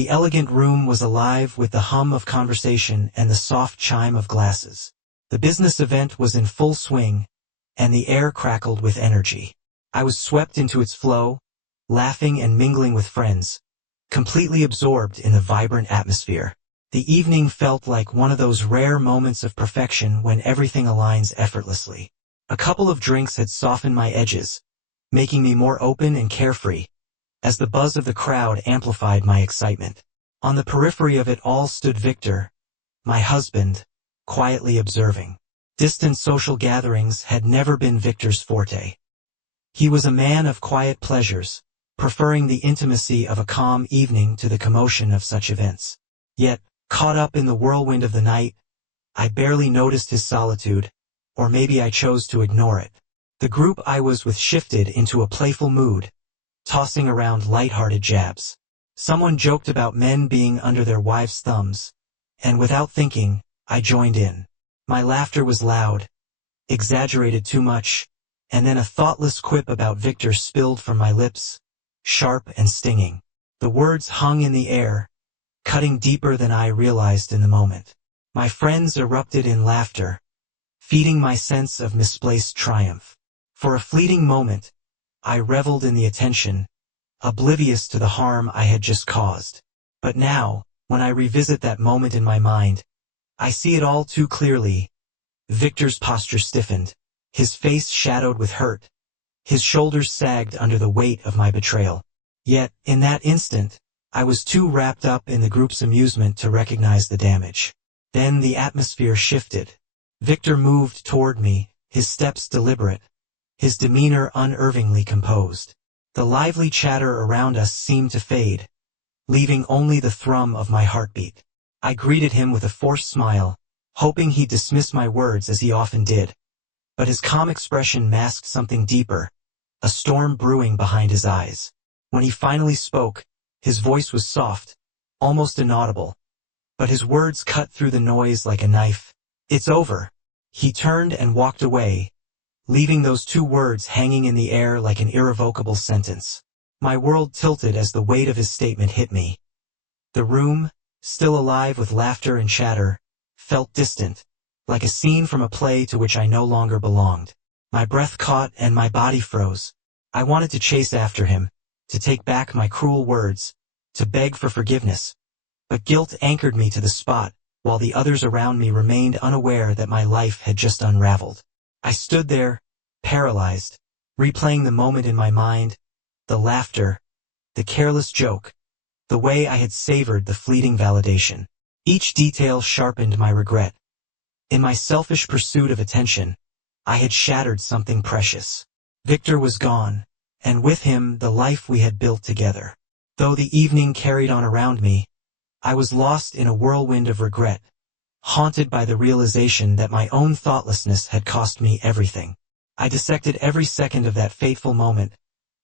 The elegant room was alive with the hum of conversation and the soft chime of glasses. The business event was in full swing, and the air crackled with energy. I was swept into its flow, laughing and mingling with friends, completely absorbed in the vibrant atmosphere. The evening felt like one of those rare moments of perfection when everything aligns effortlessly. A couple of drinks had softened my edges, making me more open and carefree, as the buzz of the crowd amplified my excitement. On the periphery of it all stood Victor, my husband, quietly observing. Distant social gatherings had never been Victor's forte. He was a man of quiet pleasures, preferring the intimacy of a calm evening to the commotion of such events. Yet, caught up in the whirlwind of the night, I barely noticed his solitude, or maybe I chose to ignore it. The group I was with shifted into a playful mood, tossing around light-hearted jabs. Someone joked about men being under their wives' thumbs, and without thinking, I joined in. My laughter was loud, exaggerated too much, and then a thoughtless quip about Victor spilled from my lips, sharp and stinging. The words hung in the air, cutting deeper than I realized in the moment. My friends erupted in laughter, feeding my sense of misplaced triumph. For a fleeting moment, I reveled in the attention, oblivious to the harm I had just caused. But now, when I revisit that moment in my mind, I see it all too clearly. Victor's posture stiffened, his face shadowed with hurt, his shoulders sagged under the weight of my betrayal. Yet, in that instant, I was too wrapped up in the group's amusement to recognize the damage. Then the atmosphere shifted. Victor moved toward me, his steps deliberate, his demeanor unervingly composed. The lively chatter around us seemed to fade, leaving only the thrum of my heartbeat. I greeted him with a forced smile, hoping he'd dismiss my words as he often did. But his calm expression masked something deeper, a storm brewing behind his eyes. When he finally spoke, his voice was soft, almost inaudible, but his words cut through the noise like a knife. "It's over." He turned and walked away, leaving those two words hanging in the air like an irrevocable sentence. My world tilted as the weight of his statement hit me. The room, still alive with laughter and chatter, felt distant, like a scene from a play to which I no longer belonged. My breath caught and my body froze. I wanted to chase after him, to take back my cruel words, to beg for forgiveness. But guilt anchored me to the spot, while the others around me remained unaware that my life had just unraveled. I stood there, paralyzed, replaying the moment in my mind, the laughter, the careless joke, the way I had savored the fleeting validation. Each detail sharpened my regret. In my selfish pursuit of attention, I had shattered something precious. Victor was gone, and with him the life we had built together. Though the evening carried on around me, I was lost in a whirlwind of regret, haunted by the realization that my own thoughtlessness had cost me everything. I dissected every second of that fateful moment,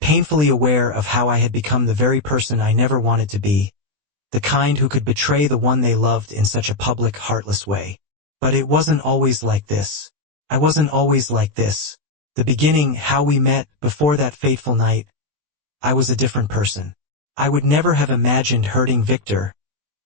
painfully aware of how I had become the very person I never wanted to be, the kind who could betray the one they loved in such a public, heartless way. But it wasn't always like this. I wasn't always like this. The beginning, how we met, before that fateful night, I was a different person. I would never have imagined hurting Victor,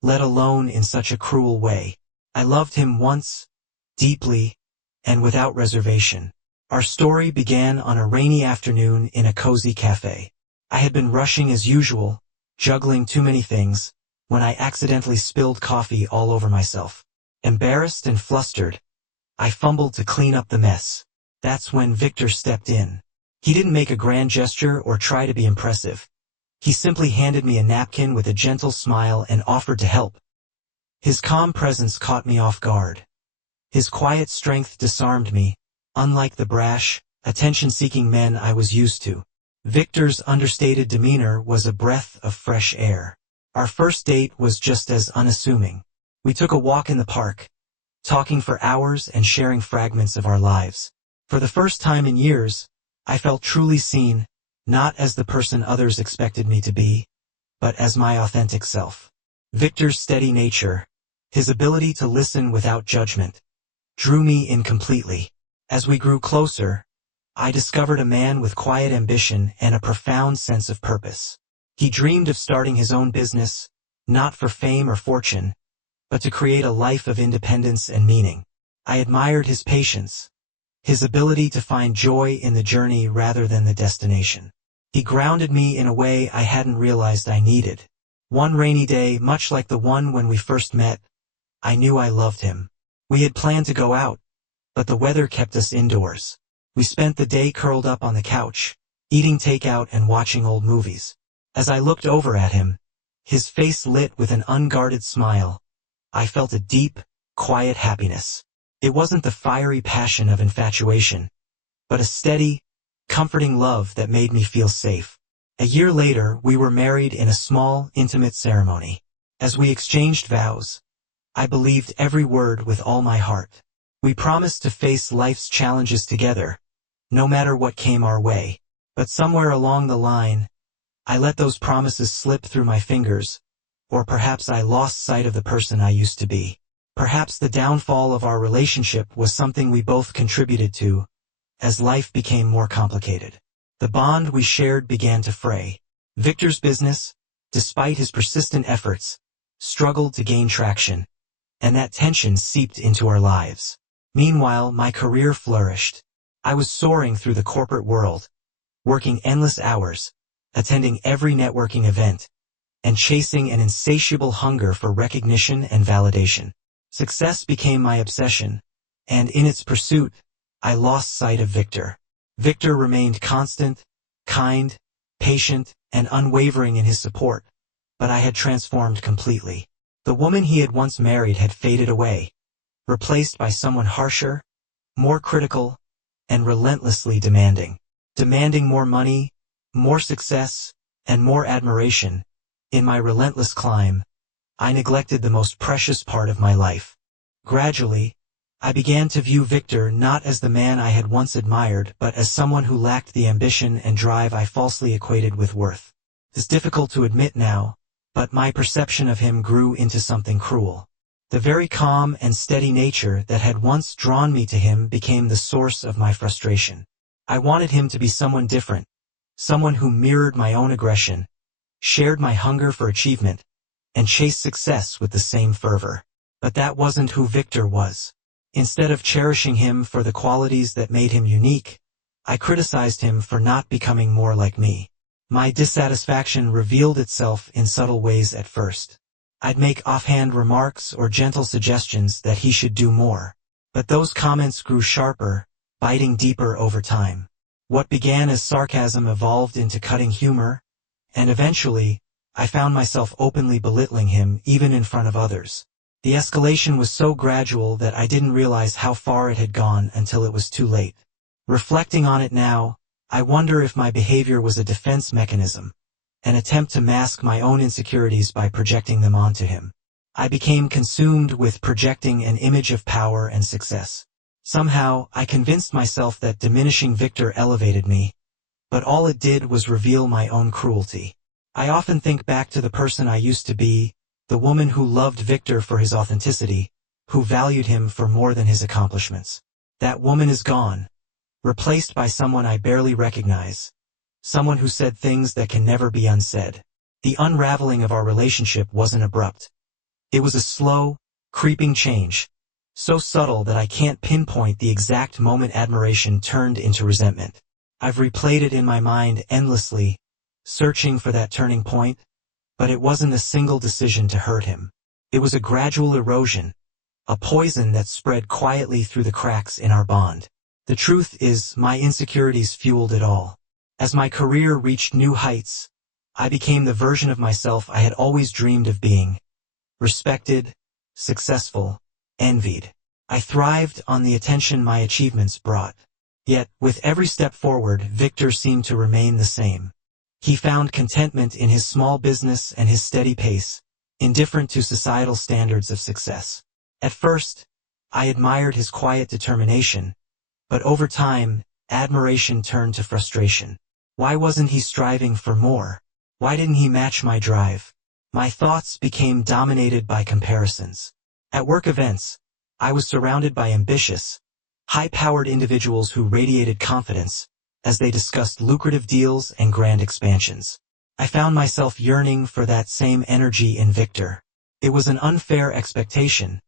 let alone in such a cruel way. I loved him once, deeply, and without reservation. Our story began on a rainy afternoon in a cozy cafe. I had been rushing as usual, juggling too many things, when I accidentally spilled coffee all over myself. Embarrassed and flustered, I fumbled to clean up the mess. That's when Victor stepped in. He didn't make a grand gesture or try to be impressive. He simply handed me a napkin with a gentle smile and offered to help. His calm presence caught me off guard. His quiet strength disarmed me, unlike the brash, attention-seeking men I was used to. Victor's understated demeanor was a breath of fresh air. Our first date was just as unassuming. We took a walk in the park, talking for hours and sharing fragments of our lives. For the first time in years, I felt truly seen, not as the person others expected me to be, but as my authentic self. Victor's steady nature, his ability to listen without judgment, drew me in completely. As we grew closer, I discovered a man with quiet ambition and a profound sense of purpose. He dreamed of starting his own business, not for fame or fortune, but to create a life of independence and meaning. I admired his patience, his ability to find joy in the journey rather than the destination. He grounded me in a way I hadn't realized I needed. One rainy day, much like the one when we first met, I knew I loved him. We had planned to go out, but the weather kept us indoors. We spent the day curled up on the couch, eating takeout and watching old movies. As I looked over at him, his face lit with an unguarded smile, I felt a deep, quiet happiness. It wasn't the fiery passion of infatuation, but a steady, comforting love that made me feel safe. A year later, we were married in a small, intimate ceremony. As we exchanged vows, I believed every word with all my heart. We promised to face life's challenges together, no matter what came our way. But somewhere along the line, I let those promises slip through my fingers, or perhaps I lost sight of the person I used to be. Perhaps the downfall of our relationship was something we both contributed to, as life became more complicated. The bond we shared began to fray. Victor's business, despite his persistent efforts, struggled to gain traction, and that tension seeped into our lives. Meanwhile, my career flourished. I was soaring through the corporate world, working endless hours, attending every networking event, and chasing an insatiable hunger for recognition and validation. Success became my obsession, and in its pursuit, I lost sight of Victor. Victor remained constant, kind, patient, and unwavering in his support, but I had transformed completely. The woman he had once married had faded away, replaced by someone harsher, more critical, and relentlessly demanding. Demanding more money, more success, and more admiration. In my relentless climb, I neglected the most precious part of my life. Gradually, I began to view Victor not as the man I had once admired, but as someone who lacked the ambition and drive I falsely equated with worth. It's difficult to admit now, but my perception of him grew into something cruel. The very calm and steady nature that had once drawn me to him became the source of my frustration. I wanted him to be someone different, someone who mirrored my own aggression, shared my hunger for achievement, and chased success with the same fervor. But that wasn't who Victor was. Instead of cherishing him for the qualities that made him unique, I criticized him for not becoming more like me. My dissatisfaction revealed itself in subtle ways at first. I'd make offhand remarks or gentle suggestions that he should do more. But those comments grew sharper, biting deeper over time. What began as sarcasm evolved into cutting humor, and eventually, I found myself openly belittling him even in front of others. The escalation was so gradual that I didn't realize how far it had gone until it was too late. Reflecting on it now, I wonder if my behavior was a defense mechanism, an attempt to mask my own insecurities by projecting them onto him. I became consumed with projecting an image of power and success. Somehow, I convinced myself that diminishing Victor elevated me, but all it did was reveal my own cruelty. I often think back to the person I used to be, the woman who loved Victor for his authenticity, who valued him for more than his accomplishments. That woman is gone, replaced by someone I barely recognize, someone who said things that can never be unsaid. The unraveling of our relationship wasn't abrupt. It was a slow, creeping change, so subtle that I can't pinpoint the exact moment admiration turned into resentment. I've replayed it in my mind endlessly, searching for that turning point, but it wasn't a single decision to hurt him. It was a gradual erosion, a poison that spread quietly through the cracks in our bond. The truth is, my insecurities fueled it all. As my career reached new heights, I became the version of myself I had always dreamed of being. Respected, successful, envied. I thrived on the attention my achievements brought. Yet, with every step forward, Victor seemed to remain the same. He found contentment in his small business and his steady pace, indifferent to societal standards of success. At first, I admired his quiet determination, but over time, admiration turned to frustration. Why wasn't he striving for more? Why didn't he match my drive? My thoughts became dominated by comparisons. At work events, I was surrounded by ambitious, high-powered individuals who radiated confidence, as they discussed lucrative deals and grand expansions. I found myself yearning for that same energy in Victor. It was an unfair expectation,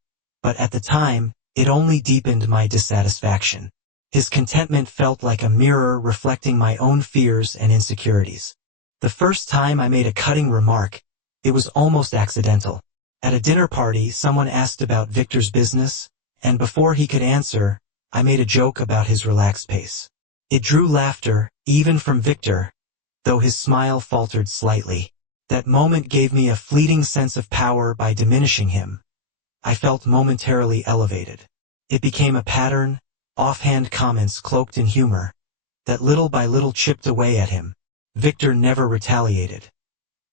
but at the time, it only deepened my dissatisfaction. His contentment felt like a mirror reflecting my own fears and insecurities. The first time I made a cutting remark, it was almost accidental. At a dinner party, someone asked about Victor's business, and before he could answer, I made a joke about his relaxed pace. It drew laughter, even from Victor, though his smile faltered slightly. That moment gave me a fleeting sense of power by diminishing him. I felt momentarily elevated. It became a pattern, offhand comments cloaked in humor, that little by little chipped away at him. Victor never retaliated.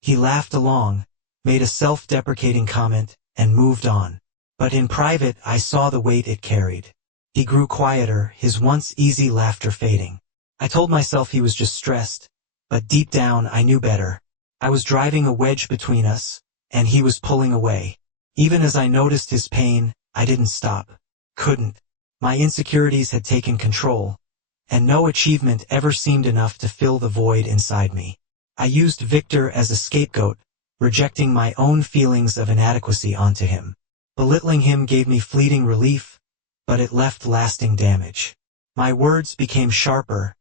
He laughed along, made a self-deprecating comment, and moved on. But in private, I saw the weight it carried. He grew quieter, his once easy laughter fading. I told myself he was just stressed, but deep down I knew better. I was driving a wedge between us, and he was pulling away. Even as I noticed his pain, I didn't stop. Couldn't. My insecurities had taken control, and no achievement ever seemed enough to fill the void inside me. I used Victor as a scapegoat, rejecting my own feelings of inadequacy onto him. Belittling him gave me fleeting relief, but it left lasting damage. My words became sharper,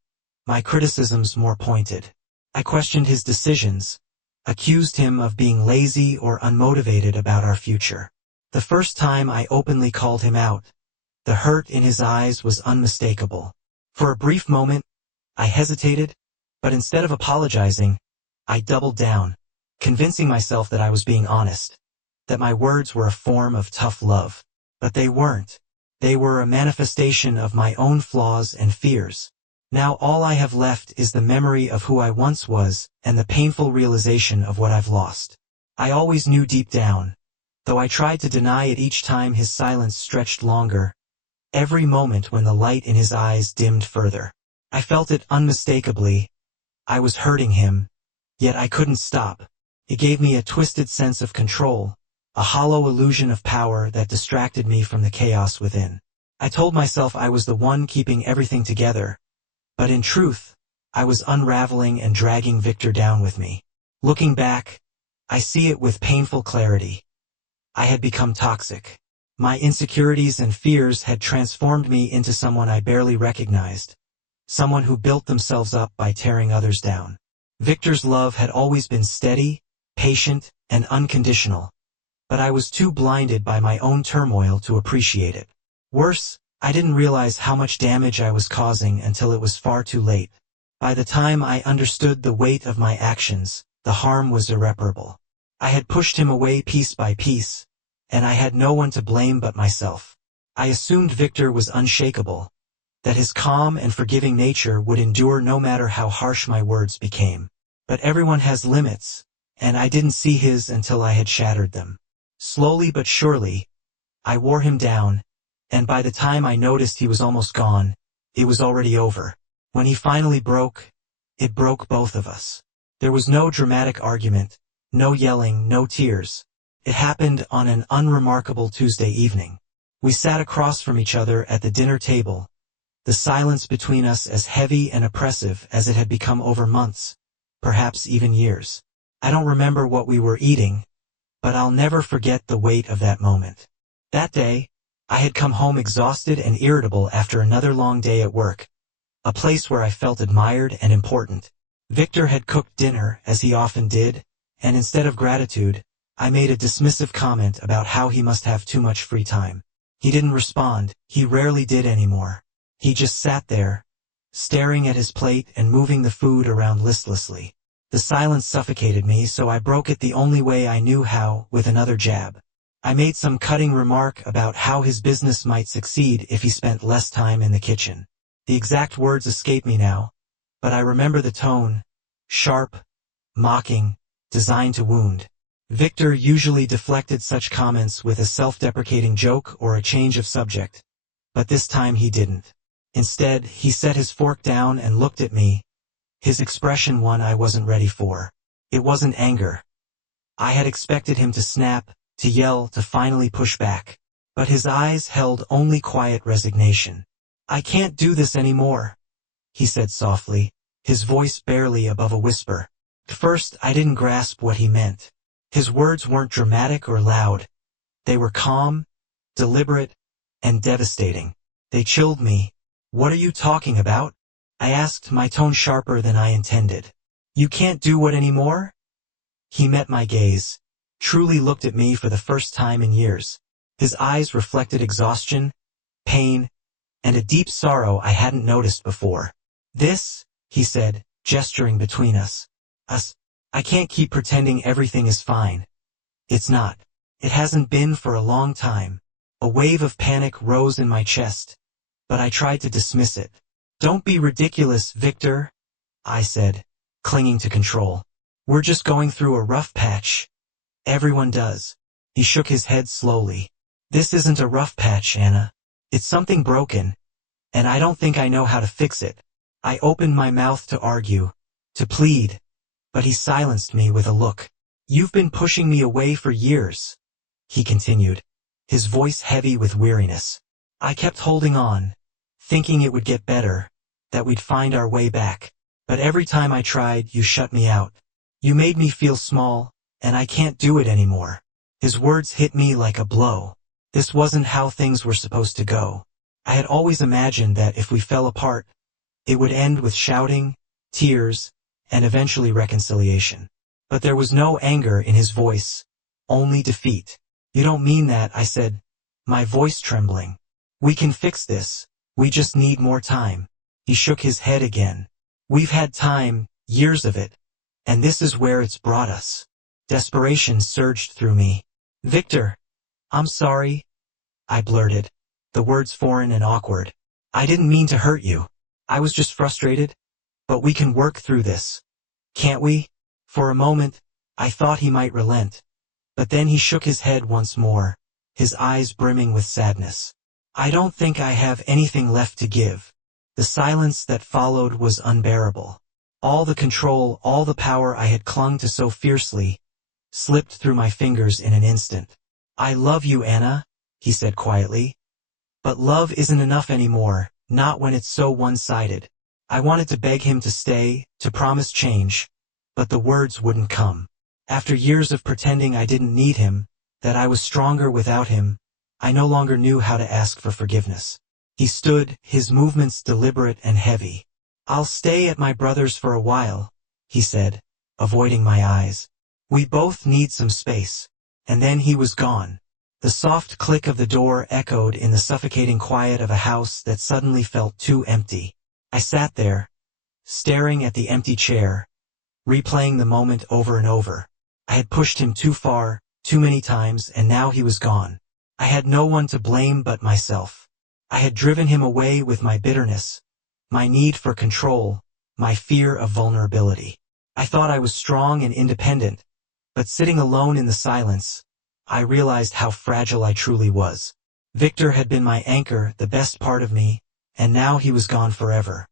my criticisms more pointed. I questioned his decisions, accused him of being lazy or unmotivated about our future. The first time I openly called him out, the hurt in his eyes was unmistakable. For a brief moment, I hesitated, but instead of apologizing, I doubled down, convincing myself that I was being honest, that my words were a form of tough love. But they weren't. They were a manifestation of my own flaws and fears. Now all I have left is the memory of who I once was, and the painful realization of what I've lost. I always knew deep down, though I tried to deny it each time his silence stretched longer, every moment when the light in his eyes dimmed further. I felt it unmistakably. I was hurting him, yet I couldn't stop. It gave me a twisted sense of control, a hollow illusion of power that distracted me from the chaos within. I told myself I was the one keeping everything together, but in truth, I was unraveling and dragging Victor down with me. Looking back, I see it with painful clarity. I had become toxic. My insecurities and fears had transformed me into someone I barely recognized, someone who built themselves up by tearing others down. Victor's love had always been steady, patient, and unconditional, but I was too blinded by my own turmoil to appreciate it. Worse, I didn't realize how much damage I was causing until it was far too late. By the time I understood the weight of my actions, the harm was irreparable. I had pushed him away piece by piece, and I had no one to blame but myself. I assumed Victor was unshakable, that his calm and forgiving nature would endure no matter how harsh my words became. But everyone has limits, and I didn't see his until I had shattered them. Slowly but surely, I wore him down, and by the time I noticed he was almost gone, it was already over. When he finally broke, it broke both of us. There was no dramatic argument, no yelling, no tears. It happened on an unremarkable Tuesday evening. We sat across from each other at the dinner table, the silence between us as heavy and oppressive as it had become over months, perhaps even years. I don't remember what we were eating, but I'll never forget the weight of that moment. That day, I had come home exhausted and irritable after another long day at work, a place where I felt admired and important. Victor had cooked dinner, as he often did, and instead of gratitude, I made a dismissive comment about how he must have too much free time. He didn't respond, he rarely did anymore. He just sat there, staring at his plate and moving the food around listlessly. The silence suffocated me, so I broke it the only way I knew how, with another jab. I made some cutting remark about how his business might succeed if he spent less time in the kitchen. The exact words escape me now, but I remember the tone, sharp, mocking, designed to wound. Victor usually deflected such comments with a self-deprecating joke or a change of subject, but this time he didn't. Instead, he set his fork down and looked at me, his expression one I wasn't ready for. It wasn't anger. I had expected him to snap, to yell, to finally push back. But his eyes held only quiet resignation. "I can't do this anymore," he said softly, his voice barely above a whisper. At first, I didn't grasp what he meant. His words weren't dramatic or loud. They were calm, deliberate, and devastating. They chilled me. "What are you talking about?" I asked, my tone sharper than I intended. "You can't do what anymore?" He met my gaze, truly looked at me for the first time in years. His eyes reflected exhaustion, pain, and a deep sorrow I hadn't noticed before. "This," he said, gesturing between us. I can't keep pretending everything is fine. It's not. It hasn't been for a long time." A wave of panic rose in my chest, but I tried to dismiss it. "Don't be ridiculous, Victor," I said, clinging to control. "We're just going through a rough patch. Everyone does." He shook his head slowly. "This isn't a rough patch, Anna. It's something broken, and I don't think I know how to fix it." I opened my mouth to argue, to plead, but he silenced me with a look. "You've been pushing me away for years," he continued, his voice heavy with weariness. "I kept holding on, thinking it would get better, that we'd find our way back. But every time I tried, you shut me out. You made me feel small, and I can't do it anymore." His words hit me like a blow. This wasn't how things were supposed to go. I had always imagined that if we fell apart, it would end with shouting, tears, and eventually reconciliation. But there was no anger in his voice, only defeat. "You don't mean that," I said, my voice trembling. "We can fix this. We just need more time." He shook his head again. "We've had time, years of it, and this is where it's brought us." Desperation surged through me. "Victor, I'm sorry," I blurted, the words foreign and awkward. "I didn't mean to hurt you. I was just frustrated. But we can work through this. Can't we?" For a moment, I thought he might relent. But then he shook his head once more, his eyes brimming with sadness. "I don't think I have anything left to give." The silence that followed was unbearable. All the control, all the power I had clung to so fiercely, slipped through my fingers in an instant. "I love you, Anna," he said quietly. "But love isn't enough anymore, not when it's so one-sided." I wanted to beg him to stay, to promise change, but the words wouldn't come. After years of pretending I didn't need him, that I was stronger without him, I no longer knew how to ask for forgiveness. He stood, his movements deliberate and heavy. "I'll stay at my brother's for a while," he said, avoiding my eyes. "We both need some space." And then he was gone. The soft click of the door echoed in the suffocating quiet of a house that suddenly felt too empty. I sat there, staring at the empty chair, replaying the moment over and over. I had pushed him too far, too many times, and now he was gone. I had no one to blame but myself. I had driven him away with my bitterness, my need for control, my fear of vulnerability. I thought I was strong and independent, but sitting alone in the silence, I realized how fragile I truly was. Victor had been my anchor, the best part of me, and now he was gone forever.